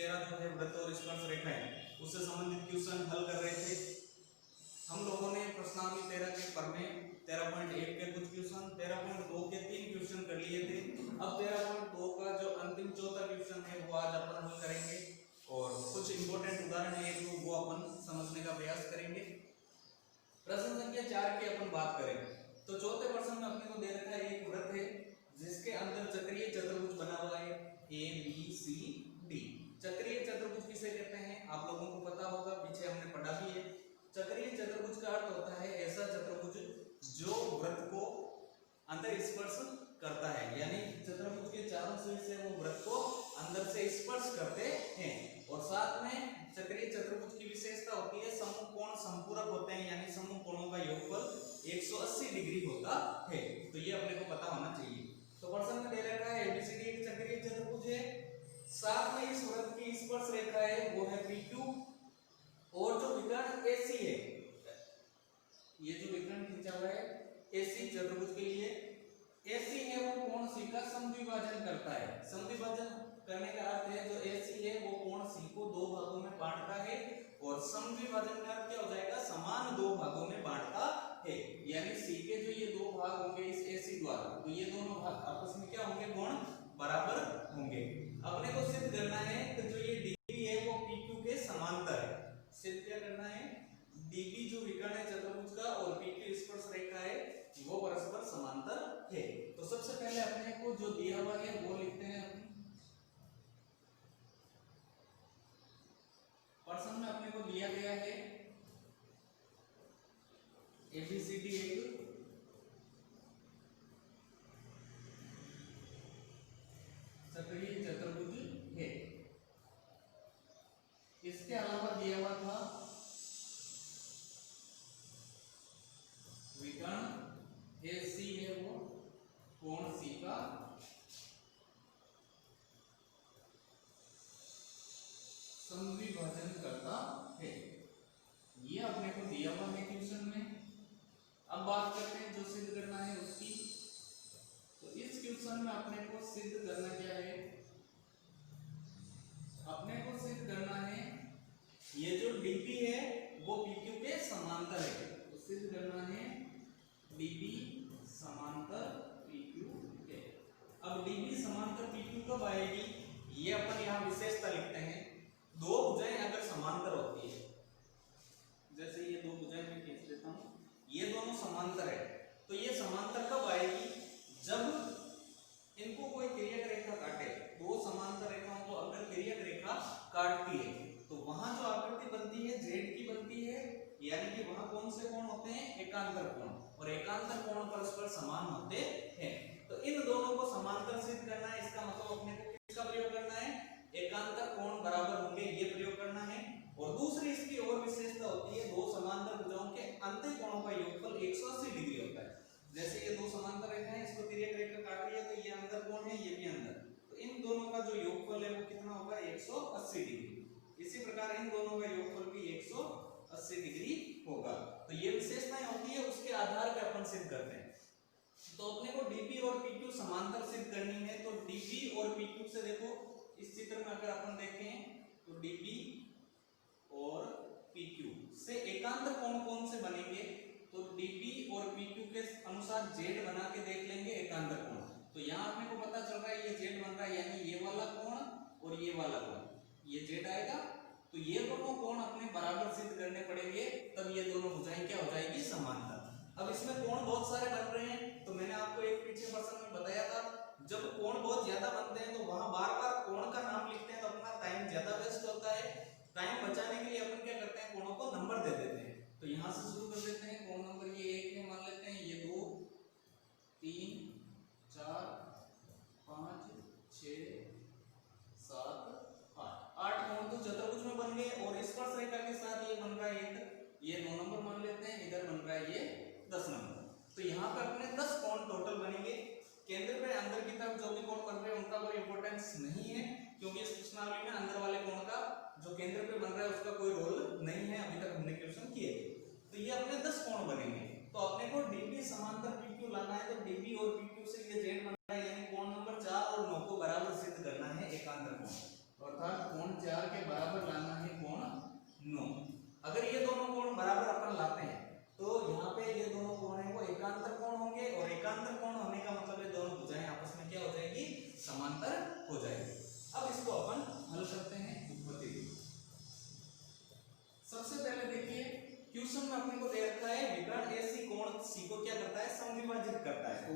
13 जो है वृत्त और स्पर्श रेखाएं उससे संबंधित क्वेश्चन हल कर रहे थे। हम लोगों ने प्रश्नावली 13 के पर में 13.1 के कुछ क्वेश्चन, 13.2 के 3 क्वेश्चन कर लिए थे। अब 13.2 का जो अंतिम चौथा क्वेश्चन है वो आज अपन हल करेंगे और कुछ इंपॉर्टेंट उदाहरण है तो वो अपन समझने का प्रयास करेंगे। प्रश्न संख्या 4 की अपन बात करें तो चौथे प्रश्न में अपने को दे रखा है एक वृत्त है जिसके अंदर चक्रीय चतुर्भुज बना हुआ है ABCD। चक्रीय चतुर्भुज किसे कहते हैं आप लोगों को पता होगा, पीछे हमने पढ़ा भी है। चक्रीय चतुर्भुज का अर्थ होता है ऐसा चतुर्भुज जो वृत्त को अंदर स्पर्श करता है, यानी चतुर्भुज के चारों सिर से वो वृत्त को अंदर से स्पर्श करते हैं। और साथ में चक्रीय चतुर्भुज की विशेषता होती है समूह कोण संपूरक होते हैं, यानी समूह कोणों का योगफल 180 डिग्री होता है। तो ये अपने को पता होना चाहिए। तो प्रश्न में दे रखा है ABCD एक चक्रीय चतुर्भुज है, साथ में इस वृत्त की स्पर्श रेखा है वो है PQ और जो विकर्ण AC है, ये जो विकर्ण खींचा हुआ है AC चतुर्भुज के लिए AC है वो कोण C का समद्विभाजन करता है। समद्विभाजन करने का अर्थ है जो AC है वो कोण C को दो भागों में बांटता है और समद्विभाजन का अर्थ क्या हो जाएगा, समान दो भागों में बांटता है। यानी C के जो ये दो भाग होंगे इस AC द्वारा, तो ये दोनों भाग आपस में क्या होंगे, कोण बराबर होंगे। अपने को सिद्ध करना है कि जो ये DB है वो PQ के समांतर है। सिद्ध क्या करना है, DB जो विकर्ण है चतुर्भुज का और PQ स्पर्श रेखा है वो परस्पर समांतर है। तो सबसे पहले अपने को जो दिया हुआ है वो लिखते हैं। प्रश्न में अपने को दिया गया है ABCD एक चक्रीय चतुर्भुज है। इसके अलावा दिया हुआ था विकर्ण AC है वो कोण C का समद्विभाजन करता है। ये अपने को दिया हुआ है क्वेश्चन में। अब बात करते हैं जो सिद्ध करना है उसकी। तो इस क्वेश्चन में अपने को सिद्ध करना क्या है, अपने को सिद्ध करना है ये जो DB है वो PQ के समांतर है। तो सिद्ध करना है DB समांतर PQ है। अब DB समांतर PQ कब आएगी, ये अपन यहाँ विशेषता लिखते हैं। दो भुजाएं अगर समांतर होती है, जैसे ये दो भुजाएं मैं खींच लेता हूँ, ये दोनों समांतर है, तो ये समांतर कब आएगी, जब इनको कोई तिर्यक रेखा काटे। दो समांतर रेखाओं को अगर तिर्यक रेखा काटती है तो वहां जो आकृति बनती है Z की बनती है, यानी कि वहां कौन से कोण होते हैं, एकांतर कोण, और एकांतर कोण परस्पर समान होते हैं। तो इन दोनों को समांतर सिद्ध करना है, इसका मतलब अपने को किसका प्रयोग करना है, एकांतर कोण बराबर होंगे ये प्रयोग करना है। और दूसरी इसकी और विशेषता होती है दो समांतर भुजाओं के अंतिम कोणों का योगफल 180 डिग्री होता है। जैसे ये दो समांतर रेखा है, इसको तिर्यक रेखा काट रही है तो ये अंदर कोण है ये भी अंदर, तो इन दोनों का जो योगफल है वो कितना होगा, 180 डिग्री। इसी प्रकार इन दोनों का योगफल भी 180 डिग्री होगा। तो ये विशेषताएं होती है, उसके आधार पर अपन सिद्ध करते हैं। तो अपने को DB और PQ समांतर सिद्ध करनी है। तो DB और PQ से देखो इस चित्र में अगर अपन देखें तो DB और PQ से एकांतर कोण कौन से बनेंगे, तो DB और PQ के अनुसार Z बना के देख लेंगे एकांतर कोण। तो यहाँ अपने को पता चल रहा है ये Z बन रहा है, यानी ये वाला कोण और ये वाला कोण, ये Z आएगा। तो ये दोनों कोण अपने बराबर सिद्ध करने पड़ेंगे, तब ये दोनों भुजाएं क्या हो जाएगी, समांतर। अब इसमें कोण बहुत सारे बन रहे हैं, तो मैंने आपको एक पीछे प्रश्न में बताया था जब कोण बहुत ज्यादा बनते हैं तो वहां बार बार कोण का नाम लिखते हैं तो अपना टाइम ज्यादा वेस्ट होता है। टाइम बचाने के लिए अपन क्या करते हैं, कोणों को नंबर दे देते हैं। तो यहाँ से शुरू कर देते हैं। कोण नंबर ये 1 है मान लेते हैं, ये 2 3 4 5 6 7 8 कोण तो चतुर्भुज में बन गए और स्पर्श रेखा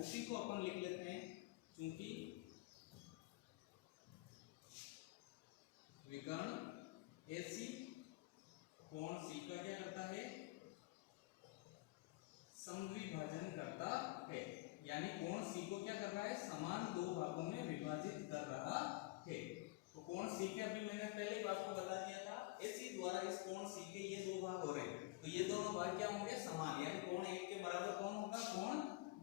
उसी को अपन लिख लेते हैं, क्योंकि विकर्ण AC कोण C का क्या करता है, समद्विभाजन करता है, यानी कोण C को क्या कर रहा है, समान दो भागों में विभाजित कर रहा है। तो कोण C के अभी मैंने पहले ही आपको बता दिया था, AC द्वारा इस कोण C के ये दो भाग हो रहे हैं, तो ये दोनों भाग क्या होंगे, समान, यानी कोण 1 के बराबर कौन होगा, कोण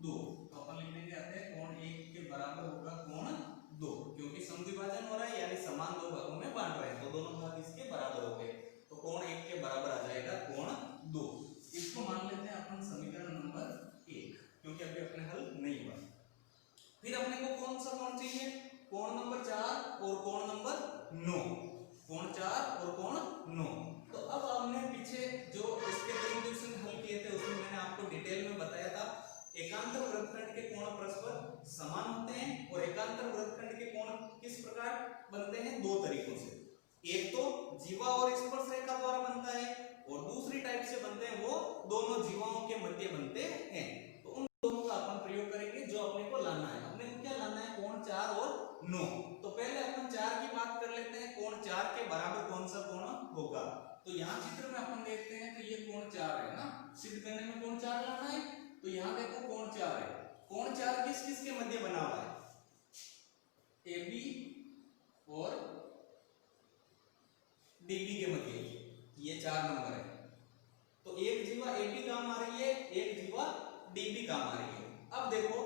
2। तो अपन लिखने के आते हैं कोण 1 के बराबर होगा कोण 2, क्योंकि समद्विभाजन हो रहा है यानी समान दो भागों में बांट रहे हैं, तो दोनों भाग इसके बराबर हो गए, तो कोण 1 के बराबर आ जाएगा कोण 2। इसको मान लेते हैं अपन समीकरण नंबर 1, क्योंकि अभी अपने हल नहीं हुआ। फिर अपने को कौन सा कोण चाहिए, कोण नंबर 4 और कोण नंबर 9, कोण 4 और कोण 9। तो अब हमने पीछे जो इसके 3 क्वेश्चन हल किए थे उसमें मैंने आपको डिटेल में बताया था, एकांतर वृत्तखंड के कोण परस्पर समान होते हैं, और एकांतर वृत्तखंड के कोण किस प्रकार बनते हैं, दो तरीकों से, एक तो जीवा और स्पर्श रेखा द्वारा बनता है, और दूसरी टाइप से बनते हैं वो दोनों जीवाओं के मध्य बनते हैं। तो उन दोनों का अपन प्रयोग करेंगे, जो अपने को लाना है, अपने को क्या लाना है, कोण 4 और 9। तो पहले अपन 4 की बात कर लेते हैं, कोण 4 के बराबर कौन सा कोण होगा। तो यहाँ चित्र में अपन देखते हैं, तो ये कोण 4 है ना, सिद्ध करने में कोण 4 लाना है, तो यहाँ देखो कोण 4 है, कोण 4 किस किस के मध्य बना हुआ है, AB और DB के मध्य, ये 4 नंबर है। तो एक जीवा AB काम आ रही है, एक जीवा DB काम आ रही है। अब देखो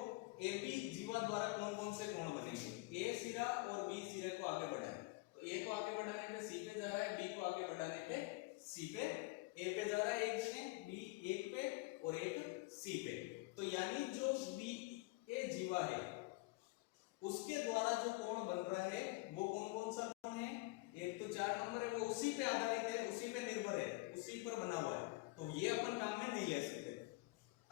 AB जीवा द्वारा कौन कौन से कोण बनेंगे, A सिरा और B सिरे को आगे बढ़ाएं, तो A को आगे बढ़ाने पे C पे जा रहा है, B को आगे बढ़ाने पे C पे, A पे जा रहा है एक जने, B एक पे और एक C पे। तो यानी जो BA जीवा है उसके द्वारा जो कोण बन रहा है वो कौन कौन सा कोण है, एक तो 4 नंबर है, वो उसी पे आधारित है, उसी पे निर्भर है, उसी पर बना हुआ है, तो ये अपन काम में नहीं ले सकते।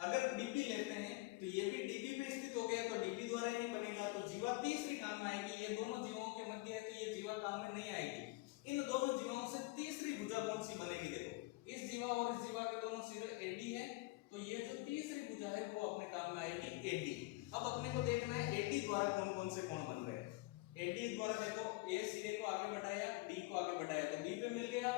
अगर DB लेते हैं तो ये भी DB पे स्थित हो गया, तो DB द्वारा ही नहीं बनेगा, तो जीवा तीसरी काम में आएगी, ये दोनों जीवाओं के मध्य है, तो ये जीवा काम में नहीं आएगी। इन दोनों जीवाओं से तीसरी भुजा कौन सी बनेगी, देखो इस जीवा और इस जीवा के दोनों सिरे AD है, तो ये जो तीसरी भुजा है वो अपने काम में आएगी AD। अब अपने को देखना है AD द्वारा कौन कौन से कोण बन रहे हैं। AD द्वारा देखो A सिरे को आगे बढ़ाया, D को आगे बढ़ाया तो B पे मिल गया,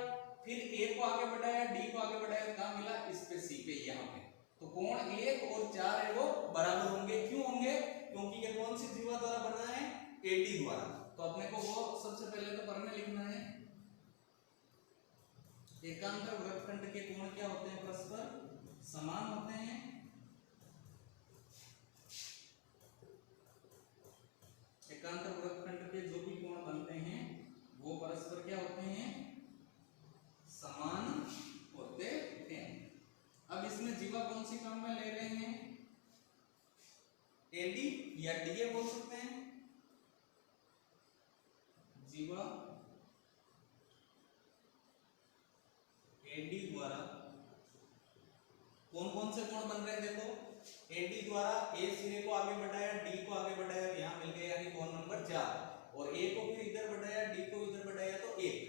फिर A को आगे बढ़ाया, D को आगे बढ़ाया, कहां मिला, इस पे C पे, यहाँ पे। तो कोण 1 और 4 है वो बराबर होंगे, क्यों होंगे, क्योंकि ये कौन सी जीवा द्वारा बना है, AD द्वारा। तो अपने को वो सबसे पहले तो पढ़ने लिखना है, एकांतर वृत्तखंड के कोण क्या होते हैं, परस्पर समान होते हैं, एकांतर वृत्तखंड के जो भी कोण बनते हैं वो परस्पर क्या होते हैं, समान होते हैं। अब इसमें जीवा कौन सी काम में ले रहे हैं, AD या DA बोल सकते हैं, जीवा AD द्वारा कौन कौन से कोण बन रहे हैं, देखो AD द्वारा A सिरे को आगे बढ़ाया, D को आगे बढ़ाया, यहाँ मिल गया यानी कोण नंबर 4, और A को फिर इधर बढ़ाया, D को इधर बढ़ाया तो 1।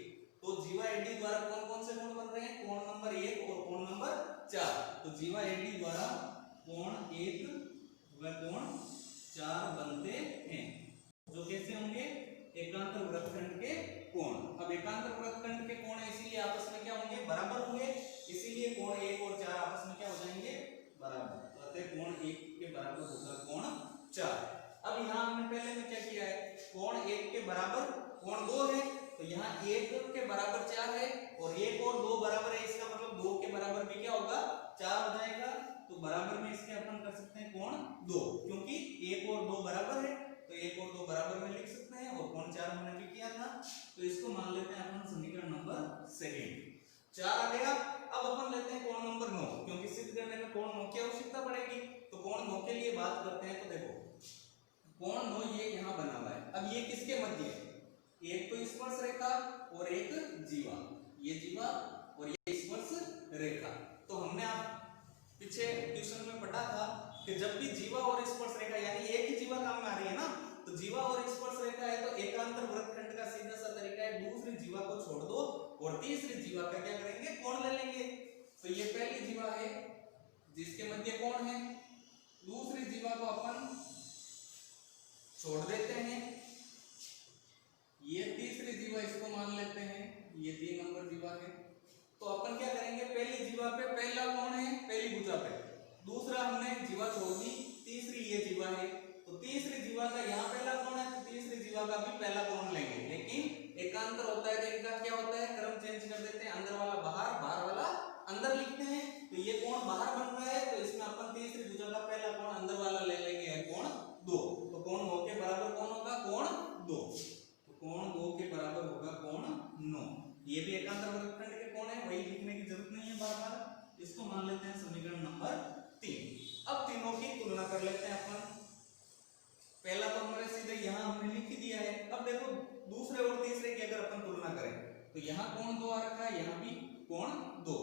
तो जीवा AD द्वारा कौन कौन से कोण बन रहे हैं, कोण नंबर 1 और कोण नंबर 4। तो जीवा AD द्वारा कोण 1 व कोण 4 बनते हैं, जो कैसे होंगे, एकांतर वृत्तखंड के कोण। अब एकांतर वृत्तखंड के कोण इसीलिए आपस में क्या होंगे, बराबर होंगे, इसीलिए कोण 1 और 4 आपस में क्या हो जाएंगे, बराबर। तो अतः कोण 1 के बराबर होगा कोण 4। अब यहाँ हमने पहले में क्या किया है, कोण 1 के बराबर कोण 2 है, तो यहाँ 1 के बराबर 4 है, और 1 और 2 बराबर है, इसका मतलब 2 के बराबर भी क्या होगा, 4 हो जाएगा। तो बराबर में इसके अपन कर सकते हैं कोण 2, क्योंकि 1 और 2 बराबर है, तो 1 और 2 बराबर में लिख सकते हैं, और कोण 4 हमने भी किया था, तो इसको मान लेते हैं अपन समीकरण नंबर 2, 4 आ गया। अब अपन लेते हैं कोण नंबर 9, क्योंकि सिद्ध करने में कोण 9 की आवश्यकता पड़ेगी, तो कोण 9 के लिए बात करते हैं। तो देखो कोण 9 ये यहाँ बना हुआ है, अब ये किसके मध्य है, एक तो स्पर्श रेखा और एक जीवा, ये जीवा और ये स्पर्श जीवा छोड़ दी, तीसरी ये जीवा है, तो तीसरी जीवा का यहाँ पहला कोण है, तो तीसरी जीवा का भी पहला कोण लेंगे, लेकिन एकांतर होता है तो इनका क्या होता है, क्रम चेंज कर देते हैं, अंदर वाला बाहर, बाहर वाला अंदर लिखते हैं। तो ये कोण बाहर बन रहा है, तो इसमें अपन तीसरी भुजा का पहला कोण अंदर वाला ले लेंगे, कोण 2। तो कोण 2 के बराबर कौन होगा, कोण 2। तो कोण 2 के बराबर होगा कोण 9। ये भी एकांतर वर्गखंड के कोण है, वही लिखने की जरूरत नहीं है बार बार, इसको मान लेते हैं समीकरण नंबर 3। अब तीनों की तुलना कर लेते हैं अपन। पहला तो हमारे सीधे यहाँ हमने लिख ही दिया है। अब देखो दूसरे और तीसरे की अगर अपन तुलना करें तो यहाँ कोण 2 आ रखा है, यहाँ भी कोण 2।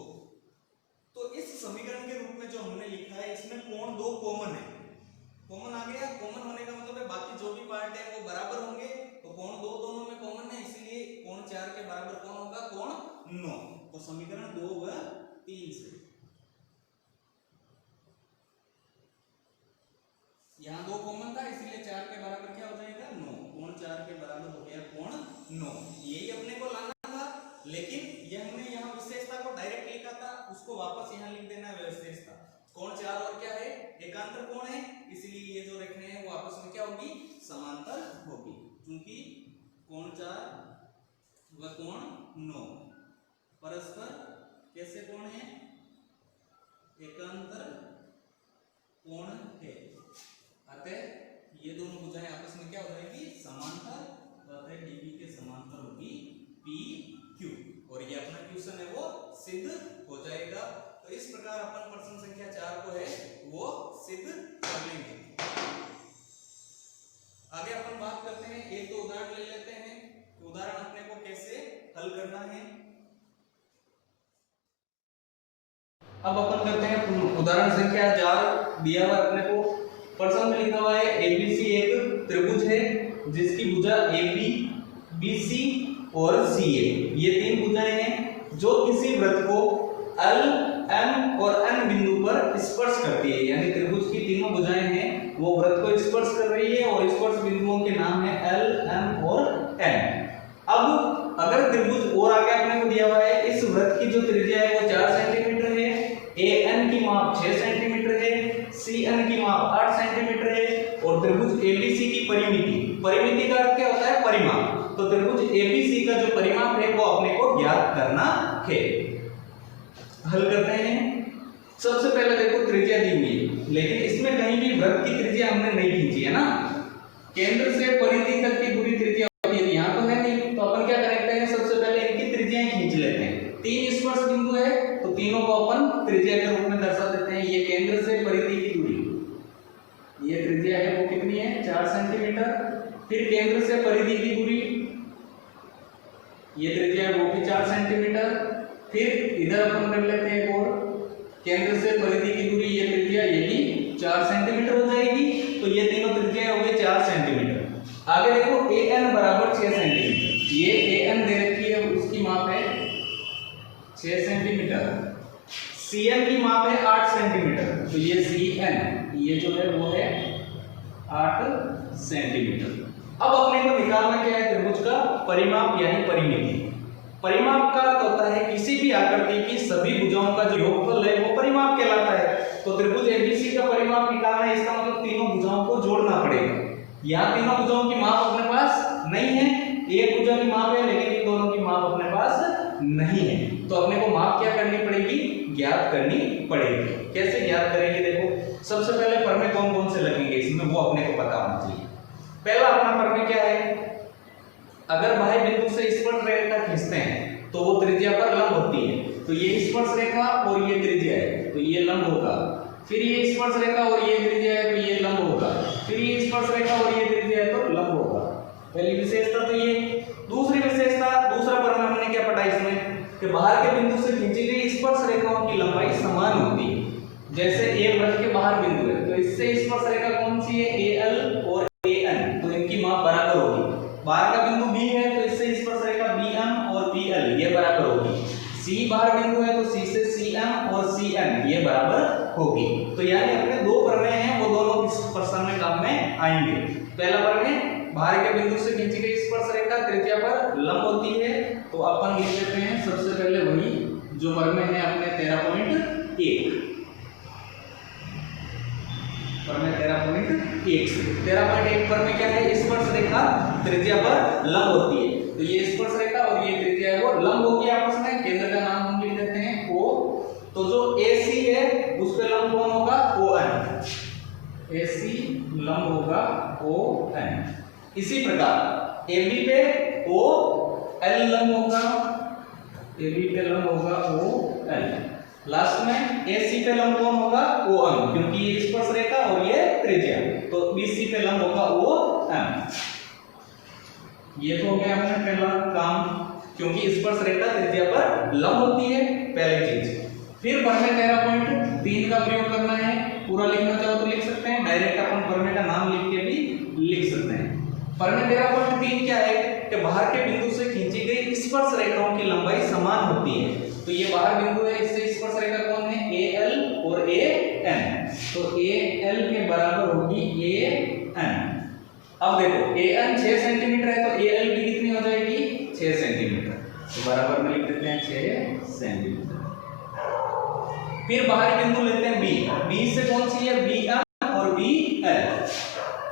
तो इस समीकरण के रूप में जो हमने लिखा है इसमें कोण 2 कॉमन है, कॉमन आ गया। कॉमन होने का मतलब है बाकी जो भी पार्ट है वो बराबर होंगे, तो कोण 2 दोनों में कॉमन है, इसलिए कोण 4 के बराबर कौन होगा, कोण 9। तो समीकरण 2 व 3 से यहाँ 2 कॉमन था, इसलिए 4 के बराबर क्या हो जाएगा, 9। कोण 4 के बराबर हो गया कोण 9। यही अपने को लाना था, लेकिन ये हमने यहाँ विशेषता को डायरेक्ट लिखा था, उसको वापस यहाँ लिख देना है विशेषता। कोण 4 और क्या है, एकांतर कोण है, इसलिए ये जो रेखाएं हैं वो आपस में क्या होगी, समांतर होगी। क्योंकि कोण 4 व कोण 9 परस्पर कैसे कोण है, एकांतर कोण है, अतः ये दोनों भुजाएं आपस में क्या हो जाएगी, समांतर, अतः डीबी के समांतर होगी पी क्यू, और ये अपना क्वेश्चन है वो सिद्ध हो जाएगा। तो इस प्रकार अपन प्रश्न संख्या 4 को है वो सिद्ध कर लेंगे। आगे अपन बात करते हैं, एक दो उदाहरण ले लेते हैं, उदाहरण अपने को कैसे हल करना है। अब अपन करते हैं उदाहरण संख्या 4। दिया हुआ अपने को प्रश्न में लिखा हुआ है एबीसी एक त्रिभुज है जिसकी भुजा एबी, बीसी और सीए ये 3 भुजाएं हैं जो किसी वृत्त को एल, एम और एन बिंदु पर स्पर्श करती है। यानी त्रिभुज की तीनों भुजाएं हैं वो वृत्त को स्पर्श कर रही है और स्पर्श बिंदुओं के नाम है एल, एम और एन। अब अगर त्रिभुज और आगे अपने को दिया हुआ है, इस वृत्त की जो त्रिज्या है वो 4 सेंटीमीटर है, एएन की माप 6 सेंटीमीटर है, सीएन की माप 8 सेंटीमीटर है, और त्रिभुज एबीसी की परिमिति, परिमिति का अर्थ क्या होता है, परिमाप। तो त्रिभुज एबीसी का जो परिमाप है वो अपने को ज्ञात करना है। हल करते हैं। सबसे पहले देखो त्रिज्या दी हुई है, लेकिन इसमें कहीं भी वृत्त की त्रिज्या हमने नहीं खींची है ना, केंद्र से परिधि तक की दूरी त्रिज्या होती है, यहाँ तो है नहीं, तो अपन क्या करते हैं, सबसे पहले इनकी त्रिज्याएं खींच लेते हैं। 3 स्पर्श बिंदु है तो तीनों को अपन त्रिज्या के रूप में दर्शा देते हैं। ये केंद्र से परिधि की दूरी, ये त्रिज्या है वो कितनी है, 4 सेंटीमीटर। फिर केंद्र से परिधि की दूरी, ये त्रिज्या है वो भी 4 सेंटीमीटर। फिर इधर अपन कर लेते हैं एक और, केंद्र से परिधि की दूरी, ये त्रिज्या ये भी 4 सेंटीमीटर हो जाएगी। तो ये तीनों त्रिज्याएं हो गई 4 सेंटीमीटर। आगे देखो एन बराबर 6 सेंटीमीटर, ये एन दे रखी है उसकी माप है 6 सेंटीमीटर। सीएन की माप है 8 सेंटीमीटर, तो ये सीएन ये जो है वो है 8 सेंटीमीटर। अब अपने को निकालना क्या है, त्रिभुज का परिमाप यानी परिमिति। परिमाप का अर्थ होता है किसी भी आकृति की सभी भुजाओं का जो योगफल है वो परिमाप कहलाता है। तो त्रिभुज एबीसी का परिमाप निकालना है, इसका मतलब तीनों भुजाओं को जोड़ना पड़ेगा। यहाँ तीनों भुजाओं की माप अपने पास नहीं है, एक भुजा की माप है लेकिन इन दोनों की माप अपने पास नहीं है, तो अपने को माप क्या करनी पड़ेगी, ज्ञात करनी पड़ेगी। कैसे ज्ञात करेंगे, देखो सबसे पहले परमे कौन कौन से लगेंगे इसमें वो अपने को पता होना चाहिए। पहला अपना परमे क्या है, अगर बाह्य बिंदु से स्पर्श रेखा खींचते हैं तो वो त्रिज्या पर लंब होती है, तो ये स्पर्श रेखा और ये त्रिज्या है तो ये लंब होगा। फिर ये स्पर्श रेखा और ये त्रिज्या है तो ये लंब होगा। फिर ये स्पर्श रेखा और ये त्रिज्या है तो लंब होगा। पहली विशेषता तो ये। दूसरी विशेषता, दूसरा परमे हमने क्या पढ़ा इसमें कि बाहर के बिंदु से खींची गई स्पर्श रेखाओं की लंबाई समान होती है। जैसे ए वृत्त के बाहर बिंदु है तो इससे स्पर्श रेखा कौन सी है, एएल और एएन, तो इनकी माप बराबर होगी। बाहर का बिंदु बी है तो इससे स्पर्श रेखा बीएम और बीएल ये बराबर होगी। सी बाहर बिंदु है तो सी से सीएम और सीएन ये बराबर होगी। तो यानी अपने दो प्रमेय हैं वो दोनों इस प्रश्न में काम में आएंगे। पहला प्रमेय, बाहर के बिंदु से खींची गई स्पर्श रेखा त्रिज्या पर लंब होती है, तो अपन लिख देते हैं सबसे पहले वही जो प्रमेय है अपने 13.1। पर में 13.1 से 13.1 पर में क्या है, स्पर्श रेखा त्रिज्या पर लंब होती है। तो ये स्पर्श रेखा और ये त्रिज्या है वो लंब होगी आपस में। केंद्र का नाम हम लिख देते हैं O। तो जो AC है उस पे लंब कौन होगा, ON। AC लंब होगा ON। इसी प्रकार AB पे OL लंब होगा, AB पे लंब होगा OL। लास्ट में AC पे लंब कौन होगा, OM, क्योंकि ये स्पर्श रेखा और ये त्रिज्या, तो BC पे लंब होगा OM। ये तो हो गया अपना पहला काम, क्योंकि स्पर्श रेखा त्रिज्या पर लंब होती है, पहली चीज। फिर परमे 13.3 का प्रयोग करना है। पूरा लिखना चाहो तो लिख सकते हैं, डायरेक्ट अपन परमे का नाम लिख के भी लिख सकते हैं। परमे 13.3 क्या है कि बाहर के बिंदु से खींची गई स्पर्श रेखाओं की लंबाई समान होती है। तो ये बाहर बिंदु है, इससे स्पर्श रेखा कौन है, AL और AN। तो AL के बराबर होगी AN। अब देखो AN 6 सेंटीमीटर है, तो AL की कितनी हो जाएगी, 6 सेंटीमीटर। तो बराबर में लिख देते हैं 6 सेंटीमीटर। फिर बाहरी बिंदु लेते हैं B से कौन सी है, BM और BL।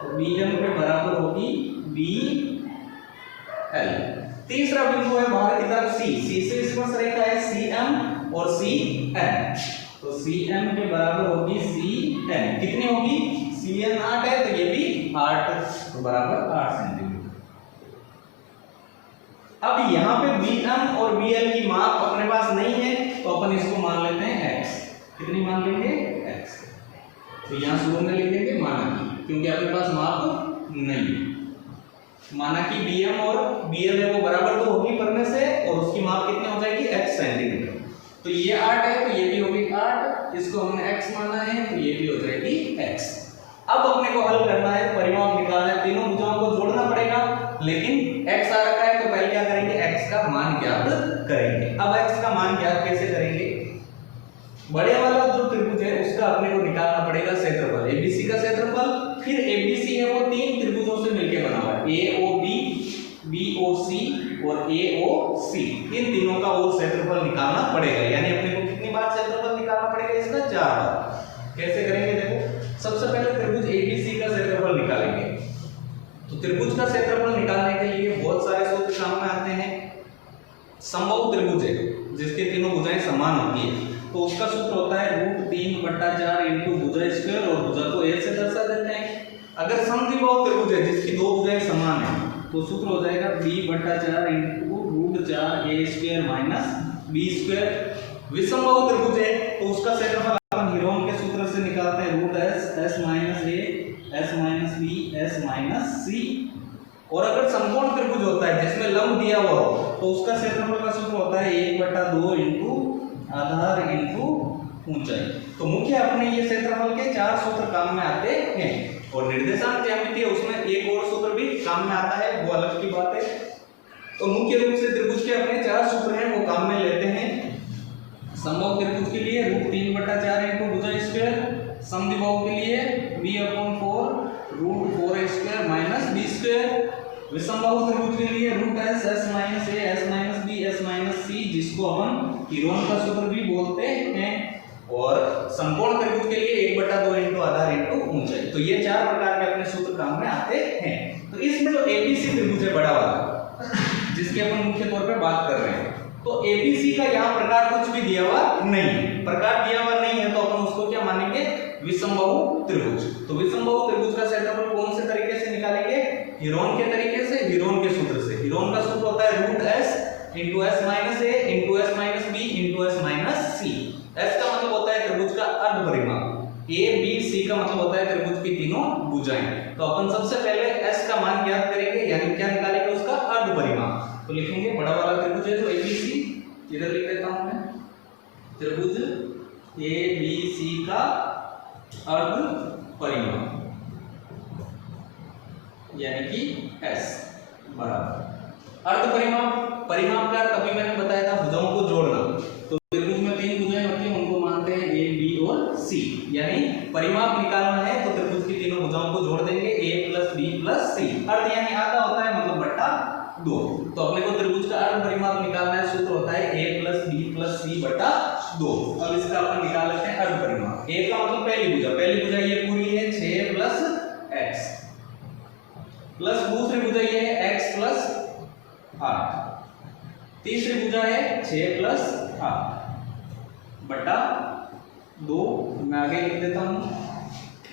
तो BM के बराबर होगी BL। तीसरा बिंदु है बाहर की तरफ C से स्पर्श रेखा है CM और CN। तो CM के बराबर होगी CN, कितनी होगी, CN 8 है तो ये भी 8, तो बराबर 8 सेंटीमीटर। अब यहाँ पे BM और BL की माप अपने पास नहीं है, तो अपन इसको मान लेते हैं x। कितनी मान लेंगे, x। तो यहाँ शुरू में लिख देंगे माना की, क्योंकि अपने पास माप नहीं है। माना कि BM और BL है वो बराबर तो होगी परमे से, और उसकी माप कितनी हो जाएगी, x सेंटीमीटर। तो ये 8 है तो ये भी होगी 8, इसको हमने x माना है तो ये भी हो जाएगी x। अब अपने को हल करना है, परिमाप निकालना है, तीनों भुजाओं को जोड़ना पड़ेगा, लेकिन x आ रखा है तो पहले क्या करेंगे, x का मान ज्ञात करेंगे। अब x का मान ज्ञात कैसे करेंगे, बड़े वाला जो त्रिभुज है उसका अपने को निकालना पड़ेगा क्षेत्रफल, ABC का क्षेत्रफल। फिर ABC है वो 3 त्रिभुजों से मिलकर बना हुआ है, AOB, BOC और AOC। इन तीनों का और क्षेत्रफल निकालना पड़ेगा, यानी अपने को कितनी बार क्षेत्रफल निकालना पड़ेगा, इसका 4 बार। कैसे करेंगे, देखो सबसे पहले त्रिभुज ABC का क्षेत्रफल निकालेंगे। तो त्रिभुज का क्षेत्रफल निकालने के लिए बहुत सारे सूत्र काम में आते हैं। समबाहु त्रिभुज है जिसके तीनों भुजाएं समान होती है, तो उसका सूत्र होता है √3/4 इनटू भुजा स्क्वायर, और भुजा को a से दर्शा देते हैं। अगर समद्विबाहु त्रिभुज है जिसकी दो भुजाएं समान है, तो सूत्र हो जाएगा b/4 into √4a² minus b²। विषमबाहु त्रिभुज है तो उसका क्षेत्रफल अपन हीरोन के सूत्र से निकालते हैं, √s minus a s minus b s minus c। और अगर समकोण त्रिभुज होता है जिसमें लंब दिया हुआ हो, तो उसका क्षेत्रफल का सूत्र होता है 1/2 इनटू आधार इनटू ऊंचाई। तो मुख्य अपने ये क्षेत्रफल के 4 सूत्र काम में आते हैं, और निर्देशांक ज्यामिति है उसमें एक और सूत्र भी काम में आता है, वो अलग की बात है। तो मुख्य रूप से त्रिभुज के अपने 4 सूत्र हैं वो काम में लेते हैं। समबाहु त्रिभुज के लिए √3/4 इनटू भुजा स्क्वायर, समद्विबाहु के लिए b/4 √4a² माइनस b²। विषमबाहु त्रिभुज के लिए √s s minus a s minus b s minus c, जिसको अपन हीरोन का सूत्र भी बोलते हैं। और समकोण त्रिभुज के लिए 1/2 इनटू आधार इनटू ऊंचाई। तो ये 4 प्रकार के अपने सूत्र काम में आते हैं। तो इसमें जो ABC त्रिभुज है बड़ा वाला, जिसकी अपन मुख्य तौर पे बात कर रहे हैं, तो ABC का यहाँ प्रकार कुछ भी दिया हुआ नहीं है। प्रकार दिया हुआ नहीं है तो अपन उसको क्या मानेंगे, विषमबाहु त्रिभुज। तो विषमबाहु त्रिभुज का क्षेत्रफल कौन से तरीके से निकालेंगे, हीरोन के तरीके से, हीरोन के सूत्र से। हीरोन का सूत्र होता है √s into s minus a into s minus b into s minus c। s का मतलब होता है त्रिभुज का अर्ध परिमाप, a b c का मतलब होता है त्रिभुज की तीनों भुजाएं। तो अपन सबसे पहले s का मान ज्ञात करेंगे, यानी क्या निकालेंगे, उसका अर्ध परिमाप। तो लिखेंगे बड़ा वाला त्रिभुज है जो ABC, इधर लिख देता हूं मैं, त्रिभुज ABC का अर्ध परिमाप यानी कि s बराबर अर्ध परिमाप। परिमाप का अभी मैंने बताया था भुजाओं को जोड़ना। तो त्रिभुज में 3 भुजाएं होती हैं, उनको मानते हैं a b और c। यानी परिमाप निकालना है तो त्रिभुज की तीनों भुजाओं को जोड़ देंगे, a + b + c। अर्ध यानी आधा होता है, मतलब बट्टा 2। तो अपने को त्रिभुज का अर्ध परिमाप निकालना है, सूत्र होता है a + b + c/2। 2। अब इसका अपन निकाल लेते हैं अर्ध परिमाप। ए का मतलब पहली भुजा ये पूरी है 6 प्लस x प्लस दूसरी भुजा ये है x प्लस 8, तीसरी भुजा है 6 प्लस 8 बटा 2। मैं आगे लिख देता हूं।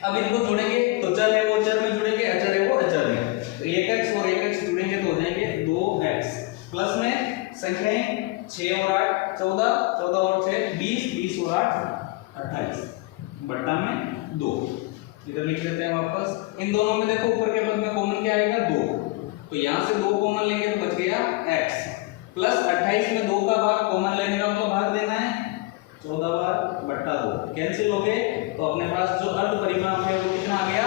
अब इनको जोड़ेंगे तो चर है वो चर में जुड़ेंगे, अचर है वो अचर में, तो 1x और 1x जुड़ेंगे तो हो जाएंगे 2x प्लस में संख्याएं 6 और 8 14, 14 और 6 20, 20 और 8 28 बट्टा में 2। इधर लिख देते हैं वापस। इन दोनों में देखो ऊपर के पद में कॉमन क्या आएगा 2, तो यहां से 2 कॉमन लेंगे तो बच गया x प्लस 28 में 2 का भाग कॉमन लेने का मतलब भाग देना है 14 बार बट्टा 2 कैंसिल हो गए, तो अपने पास जो अर्ध परिमाप है वो कितना आ गया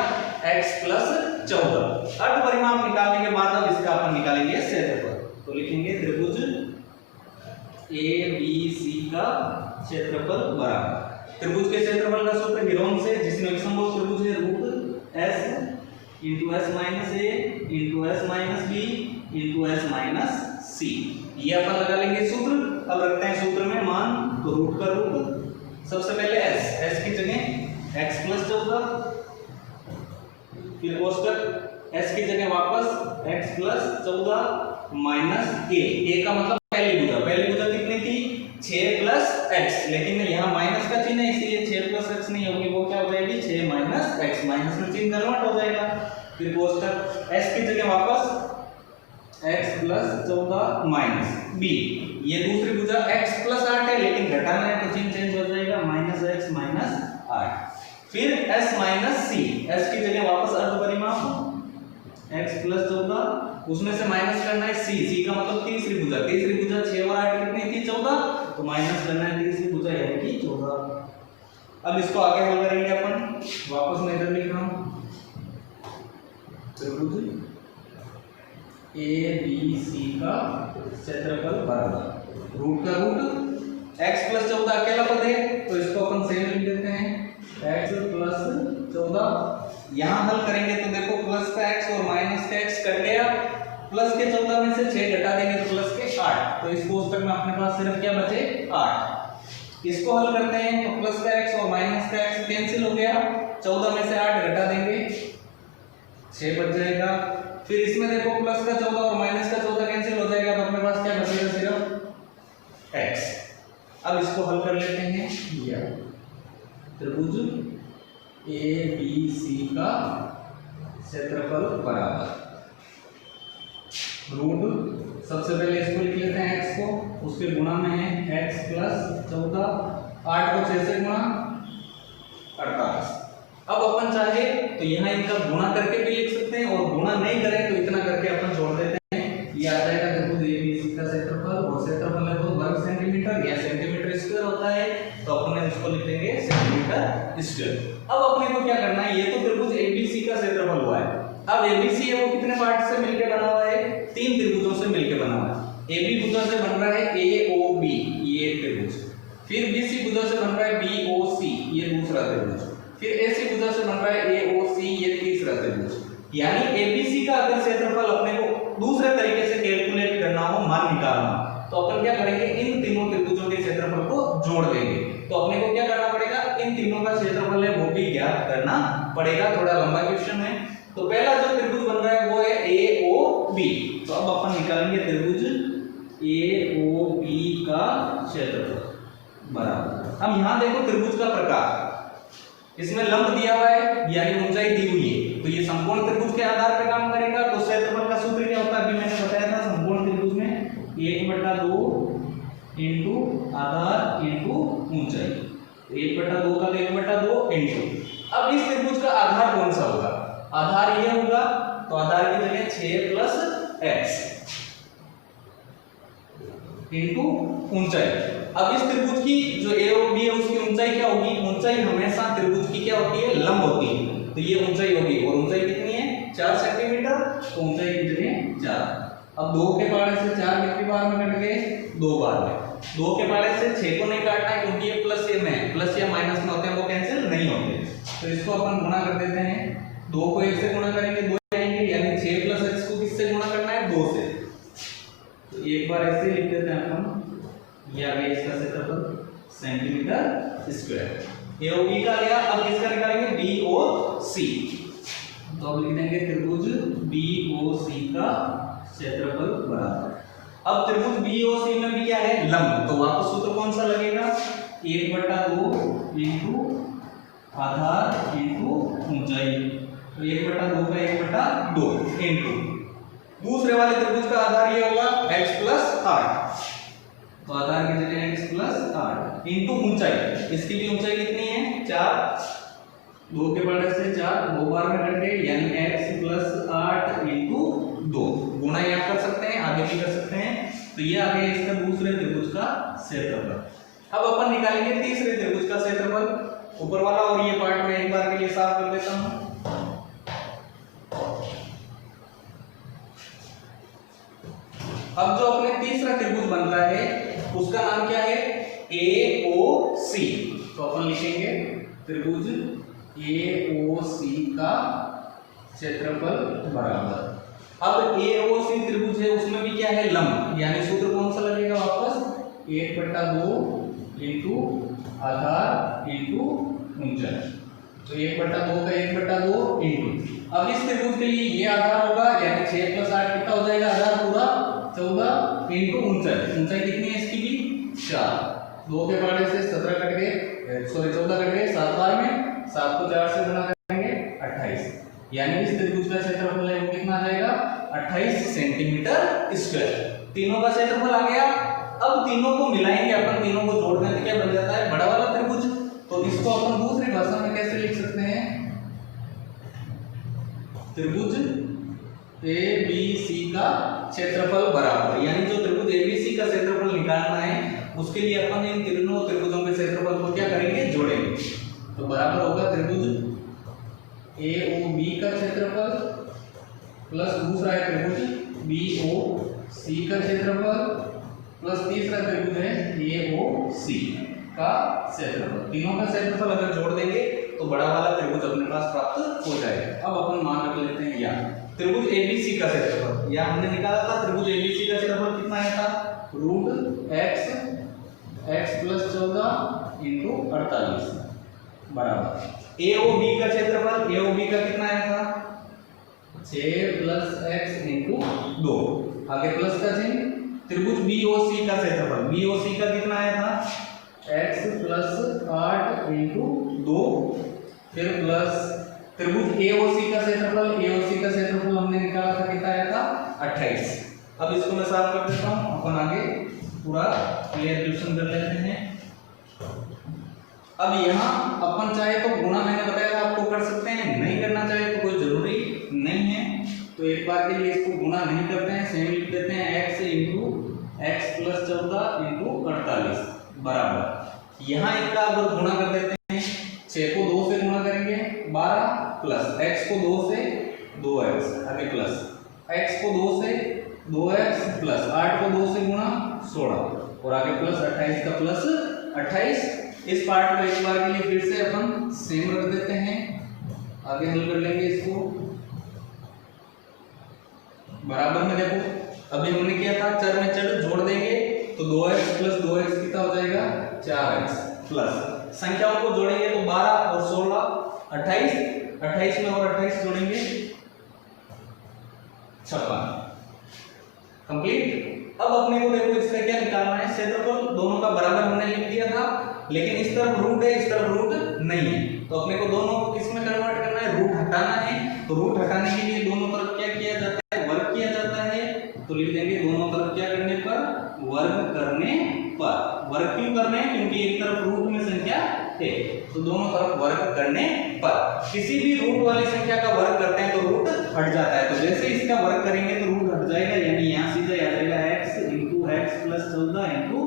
x प्लस 14। अर्ध परिमाप निकालने के बाद अब इसका अपन निकालेंगे क्षेत्रफल। तो लिखेंगे त्रिभुज ABC का क्षेत्रफल बराबर त्रिभुज के क्षेत्रफल का सूत्र गिरोन से, जिसमें विषमभुज त्रिभुज है root s into s minus a into s minus b into s minus c, ये अपन लगा लेंगे सूत्र। अब रखते हैं सूत्र में मान, तो रूट का रूट सबसे पहले s की जगह x प्लस 14, फिर कोष्टक s की जगह वापस x प्लस 14 माइनस a का मतलब पहली भुजा कितनी थी 6 प्लस x, लेकिन यहाँ माइनस का चिन्ह है इसलिए 6 प्लस x नहीं होगी, वो क्या हो जाएगी 6 माइनस x, माइनस में चिन्ह कन्वर्ट हो जाएगा। फिर कोष्टक s की जगह वापस x प्लस 14 माइनस b, ये दूसरी भुजा x प्लस 8 है लेकिन घटाना है तो चिन्ह चेंज हो जाएगा माइनस x माइनस 8। फिर s माइनस c, s की जगह वापस अर्ध परिमाप x प्लस 14, उसमें से माइनस करना है c का मतलब तीसरी भुजा 6 और 8 कितनी थी 14, तो माइनस करना है तीसरी भुजा यानी कि 14। अब इसको आगे हल करेंगे अपन, वापस मैं इधर लिख रहा हूं त्रिभुज ABC का क्षेत्रफल बराबर रूट का रूट x प्लस 14 अकेला पद है तो इसको अपन सेम लिख देते हैं x प्लस 14। यहाँ हल करेंगे तो देखो प्लस का x और माइनस का x कट गया, प्लस के 14 में से 6 घटा देंगे तो प्लस के 8, तो इस कोष्टक में अपने पास सिर्फ क्या बचे 8। इसको हल करते हैं तो प्लस का x और माइनस का x कैंसिल हो गया, 14 में से 8 घटा देंगे 6 बच जाएगा। फिर इसमें देखो प्लस का 14 और माइनस का 14 कैंसिल हो जाएगा, तो अपने पास क्या बचेगा सिर्फ x। अब इसको हल कर लेते हैं, यह त्रिभुज ABC का क्षेत्रफल बराबर रूट, सबसे पहले इसको लिख लेते हैं x को, उसके गुणा में है x प्लस 14, 8 को 6 से गुणा 48। अब अपन चाहे तो यहाँ इनका गुणा करके भी लिख सकते हैं और गुणा नहीं करें तो इतना करके अपन जोड़ देते हैं, ये आ जाएगा त्रिभुज ABC का क्षेत्रफल, और क्षेत्रफल है तो वर्ग सेंटीमीटर या सेंटीमीटर स्क्वायर होता है, तो अपन इसको लिख देंगे सेंटीमीटर स्क्वायर। अब अपने को क्या करना है, ये तो त्रिभुज ABC का क्षेत्रफल हुआ है। अब ABC है वो कितने पार्ट से मिलकर बना हुआ है, 3 त्रिभुजों से मिलकर बना हुआ है। AB भुजा से बन रहा है AOB ये त्रिभुज, फिर BC भुजा से बन रहा है BOC ये दूसरा त्रिभुज, फिर AC भुजा से बन रहा है AOC ये तीसरा त्रिभुज। यानी ABC का अगर क्षेत्रफल अपने को दूसरे तरीके से कैलकुलेट करना हो, मान निकालना, तो अपन क्या करेंगे, इन तीनों त्रिभुजों के क्षेत्रफल को जोड़ देंगे। तो अपने को क्या करना पड़ेगा, इन तीनों का क्षेत्रफल है वो भी ज्ञात करना पड़ेगा, थोड़ा लंबा क्वेश्चन है। तो पहला जो त्रिभुज बन रहा है वो है AOB, तो अब अपन निकालेंगे त्रिभुज AOB का क्षेत्रफल बराबर। अब यहाँ देखो त्रिभुज का प्रकार, इसमें लंब दिया हुआ है यानी ऊंचाई दी हुई है, तो ये संपूर्ण त्रिभुज के आधार पर काम करेगा। तो क्षेत्रफल का सूत्र क्या होता है, अभी मैंने बताया था, संपूर्ण त्रिभुज में 1/2 इंटू आधार इंटू ऊंचाई, 1/2 का 1/2 इंटू। अब इस त्रिभुज का आधार कौन सा होगा, आधार ये होगा, तो आधार की जगह 6 प्लस x इंटू ऊंचाई। अब इस त्रिभुज की जो AOB है उसकी ऊंचाई क्या होगी, ऊंचाई हमेशा त्रिभुज की क्या होती है, लंब होती है, तो ये ऊंचाई होगी, और ऊंचाई कितनी है 4 सेंटीमीटर, तो ऊंचाई की जगह 4। अब 2 के पारे से 4 कितनी बार में कट गए, 2 बार में। 2 के पारे से 6 को नहीं काटना है क्योंकि ये प्लस ये में प्लस या माइनस में होते हैं, वो कैंसिल नहीं होते, तो इसको अपन गुणा कर देते हैं। 2 को 1 से गुणा करेंगे 2 आएंगे, यानी 6 प्लस x को किससे गुणा करना है, 2 से। तो एक बार ऐसे लिख देते हैं अपन, ये आ गया इसका क्षेत्रफल सेंटीमीटर स्क्वायर। AOB का गया, अब किसका निकालेंगे? BOC। तो अब लिख देंगे त्रिभुज BOC का क्षेत्रफल बराबर। अब त्रिभुज BOC में भी क्या है? लंब। तो वापस सूत्र कौन सा लगेगा? 1/2 इंटू आधार इंटू ऊंचाई। तो 1/2 का 1/2 इंटू दूसरे वाले त्रिभुज का आधार ये होगा x प्लस 8। तो आधार की जगह x प्लस 8 इंटू ऊंचाई। इसकी भी ऊंचाई कितनी है? 4। 2 के बढ़ने से 4 दो बार में कट गए, यानी x प्लस 8 इंटू 2। गुणा यहाँ कर सकते हैं, आगे भी कर सकते हैं। तो ये आ गया इसका दूसरे त्रिभुज का क्षेत्रफल। अब अपन निकालेंगे तीसरे त्रिभुज का क्षेत्रफल। ऊपर वाला और ये पार्ट में एक बार के लिए साफ कर देता हूं। अब जो अपने तीसरा त्रिभुज बन रहा है उसका नाम क्या है? AOC। तो अपन लिखेंगे त्रिभुज AOC का क्षेत्रफल बराबर। अब AOC त्रिभुज है, उसमें भी क्या है? लंब। यानी सूत्र कौन सा लगेगा? वापस 1/2 इंटू आधार इंटू ऊंचाई। तो 1/2 का 1/2 इंटू, अब इस त्रिभुज के लिए ये आधार होगा, यानी 6 प्लस 8 कितना हो जाएगा? आधार पूरा 14 इंटू ऊंचाई। ऊंचाई कितनी है इसकी भी? 4। 2 के बढ़ने से 17 कट गए, सॉरी 14 कट गए 7 बार में। 7 को 4 से गुणा करेंगे 28, यानी इस त्रिभुज का क्षेत्रफल है वो कितना आ जाएगा? 28 सेंटीमीटर स्क्वायर। तीनों का क्षेत्रफल आ गया। अब तीनों को मिलाएंगे अपन, तीनों को जोड़ दें तो क्या बन जाता है? बड़ा वाला त्रिभुज। तो इसको अपन दूसरी भाषा में कैसे लिख सकते हैं? त्रिभुज ABC का क्षेत्रफल बराबर। यानी जो त्रिभुज ABC का क्षेत्रफल निकालना है उसके लिए अपन इन तीनों त्रिभुजों के क्षेत्रफल को क्या करेंगे? जोड़ेंगे। तो बराबर होगा त्रिभुज AOB का क्षेत्रफल प्लस दूसरा है त्रिभुज BOC का क्षेत्रफल प्लस तीसरा त्रिभुज है AOC का क्षेत्रफल। तीनों का क्षेत्रफल अगर जोड़ देंगे तो बड़ा वाला त्रिभुज अपने पास प्राप्त हो जाएगा। अब अपन मान रख लेते हैं या त्रिभुज ABC का क्षेत्रफल, या हमने निकाला था त्रिभुज ABC का क्षेत्रफल कितना आया था? x प्लस 14 इंटू 48 बराबर। AOB का क्षेत्रफल, AOB का कितना आया था? 6 प्लस x इंटू 2, आगे प्लस का चिन्ह। त्रिभुज BOC का क्षेत्रफल, BOC का कितना आया था? x प्लस 8 इंटू 2, फिर प्लस त्रिभुज AOC का क्षेत्रफल, AOC का क्षेत्रफल हमने निकाला था कितना आया था? 28। अब इसको मैं साफ कर देता हूं, अपन आगे पूरा क्लियरेशन कर लेते हैं। अब यहाँ अपन चाहे तो गुणा, मैंने बताया था आपको कर सकते हैं, नहीं करना चाहे तो कोई जरूरी नहीं है। तो एक बार के लिए इसको गुणा नहीं करते हैं, सेम लिख देते हैं x into x plus 14 into 48 बराबर। यहाँ इनका अगर गुणा कर देते हैं, 6 को 2 से गुणा करेंगे 12 प्लस x को 2 से 2x, आगे प्लस x को 2 से 2x प्लस 8 को 2 से गुणा 16 और आगे प्लस 28 का प्लस 28। इस पार्ट को एक बार के लिए फिर से अपन सेम रख देते हैं, आगे हल कर लेंगे इसको बराबर में। देखो अभी हमने किया था चर में चर जोड़ देंगे तो 2x प्लस 2x कितना हो जाएगा? 4x प्लस संख्याओं को जोड़ेंगे तो 12 और 16 28, 28 में और 28 जोड़ेंगे 56 कंप्लीट। अब अपने को देखो इसका क्या निकालना है? क्षेत्रफल दोनों का बराबर हमने लिख दिया था, लेकिन इस तरफ रूट है, इस तरफ रूट नहीं है। तो अपने को दोनों को किस में कन्वर्ट करना है? रूट हटाना है। तो रूट हटाने के लिए दोनों तरफ क्या किया जाता है? वर्ग किया जाता है। तो लिख देंगे दोनों तरफ क्या करने पर? वर्ग करने पर। वर्ग क्यों करने? क्योंकि एक तरफ रूट में संख्या है, तो दोनों तरफ वर्ग करने पर। किसी भी रूट वाली संख्या का वर्ग करते हैं तो रूट हट जाता है। तो जैसे इसका वर्ग करेंगे तो रूट हट जाएगा, यानी यहाँ सीधा आ जाएगा x into x plus 14 into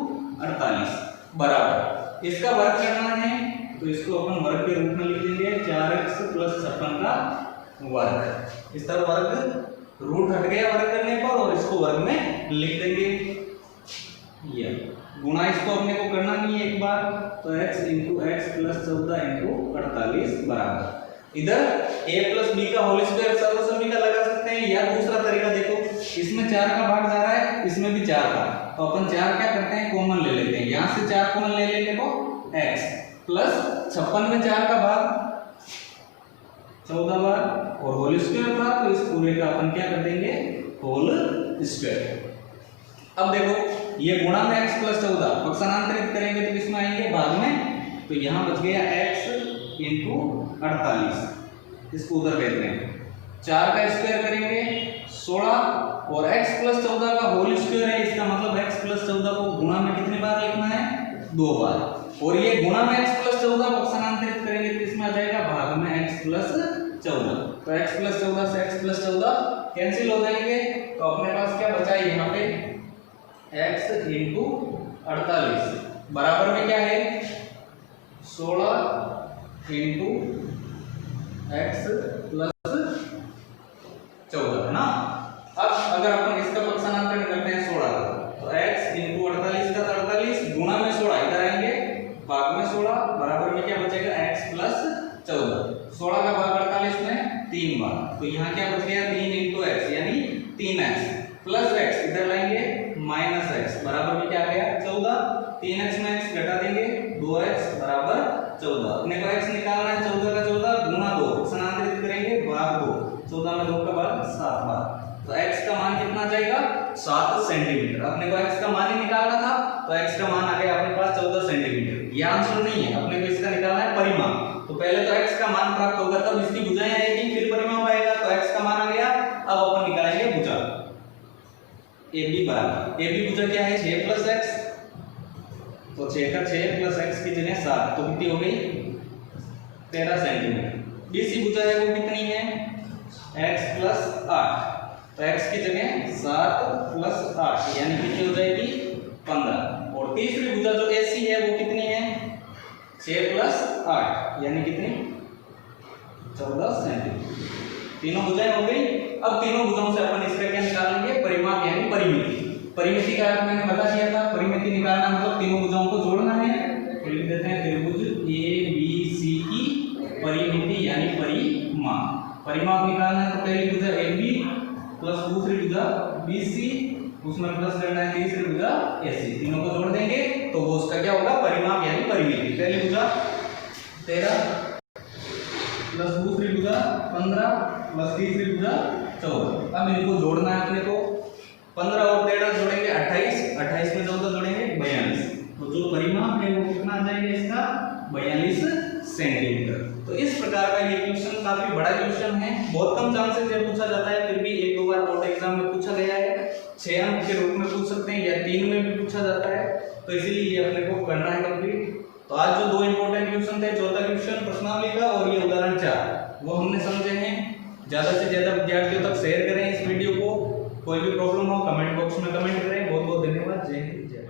48 बराबर। इसका वर्ग करना है तो इसको अपन वर्ग के रूप में लिख देंगे 4x प्लस 56 का वर्ग। इस तरह वर्ग रूट हट गया वर्ग करने पर, और इसको वर्ग में लिख देंगे। ये गुणा इसको अपने को करना नहीं है एक बार, तो x into x plus 14 into 48 बराबर। इधर a प्लस बी का होल स्क्वायर सर्वसम्मी का लगा सकते हैं, या दूसरा तरीका देखो, इसमें 4 का भाग जा रहा है, इसमें भी 4 का, तो अपन 4 क्या करते हैं? कॉमन ले लेते हैं। यहाँ से 4 कॉमन ले लेंगे तो x प्लस 56 में 4 का भाग 14 बार और होल स्क्वायर था, तो इस पूरे का अपन क्या कर देंगे, होल स्क्वायर। अब देखो ये गुणा में x प्लस 14 पक्षांतरित करेंगे तो किसमें आएंगे, भाग में, तो यहाँ बच गया x इंटू 48, इसको उधर भेज देंगे। 4 का स्क्वायर करेंगे 16 और x प्लस 14 का होल स्क्वायर है, इसका मतलब x प्लस 14 को गुणा में कितने बार लिखना है, 2 बार, और ये गुणा में x प्लस 14 पक्षांतरित करेंगे तो इसमें आ जाएगा भाग में x प्लस 14, तो x प्लस 14 से x प्लस 14 कैंसिल हो जाएंगे, तो अपने पास क्या बचा है यहाँ पे x इंटू 48 बराबर में क्या है 16 इंटू x प्लस 14 है ना। अब अगर अपन इसका पक्षांतरण करते हैं 16 तो x इंटू 48 का 48 गुणा में 16 इधर आएंगे, भाग में 16 बराबर में क्या बचेगा x प्लस 14, 16 का भाग 48 में 3 बार, तो यहाँ क्या बच गया 3 इंटू x यानी 3x प्लस x इधर लाएंगे माइनस x बराबर में क्या आ गया 14, 3x में x घटा देंगे 2x बराबर 14, अपने को x निकालना है 14 का 14 गुणा 2 पक्षांतरित करेंगे भाग 2, 14 में 2 का भाग 7 बार, तो x का मान कितना जाएगा 7 सेंटीमीटर। अपने को x का मान ही निकालना था, तो x का मान आ गया अपने पास 14 सेंटीमीटर। ये आंसर नहीं है, अपने को इसका निकालना है परिमाप, तो पहले तो x का मान प्राप्त होगा तब इसकी भुजाएं आएगी फिर परिमाप आएगा, तो x का मान आ गया। अब अपन निकालेंगे भुजा AB बराबर, AB भुजा क्या है 6 प्लस x, तो 6 का 6 प्लस x की जगह 7, तो कितनी हो गई 13 सेंटीमीटर। BC भुजा है वो कितनी है x प्लस 8, तो x की जगह 7 प्लस 8 यानी कितनी हो जाएगी 15, और तीसरी भुजा जो AC है वो कितनी है 6 प्लस 8 यानी कितनी 14 सेंटीमीटर। तीनों भुजाएं हो गई। अब तीनों भुजाओं से अपन इसका क्या निकालेंगे, परिमाप यानी परिमिति। परिमिति का अर्थ मैंने बता दिया था, परिमिति निकालना मतलब तीनों भुजाओं को जोड़ना है, तो लिख देते हैं त्रिभुज ABC की परिमिति यानी परिमाप। परिमाप निकालना है तो पहली भुजा AB प्लस दूसरी भुजा BC, उसमें प्लस करना है तीसरी भुजा AC, तीनों को जोड़ देंगे तो वो उसका क्या होगा परिमाप यानी परिमिति। पहली भुजा 13 प्लस दूसरी भुजा 15 प्लस तीसरी भुजा 14। अब इनको जोड़ना है अपने को, 15 और 13 जोड़ेंगे 28, 28 में 14 जोड़ेंगे 42, तो जो परिमाप है वो कितना आ जाएगा इसका 42 सेंटीमीटर। तो इस प्रकार का ये क्वेश्चन काफी बड़ा क्वेश्चन है, बहुत कम चांसेस ये पूछा जाता है, फिर भी एक दो बार बोर्ड एग्जाम में पूछा गया है, 6 अंक के रूप में पूछ सकते हैं या 3 में भी पूछा जाता है, तो इसीलिए ये अपने को करना है कंप्लीट। तो आज जो 2 इंपॉर्टेंट क्वेश्चन थे, चौथा क्वेश्चन प्रश्नावली का और ये उदाहरण 4 वो हमने समझे हैं। ज्यादा से ज्यादा विद्यार्थियों तक शेयर करें इस वीडियो को, कोई भी प्रॉब्लम हो कमेंट बॉक्स में कमेंट करें। बहुत बहुत धन्यवाद, जय हिंद जय।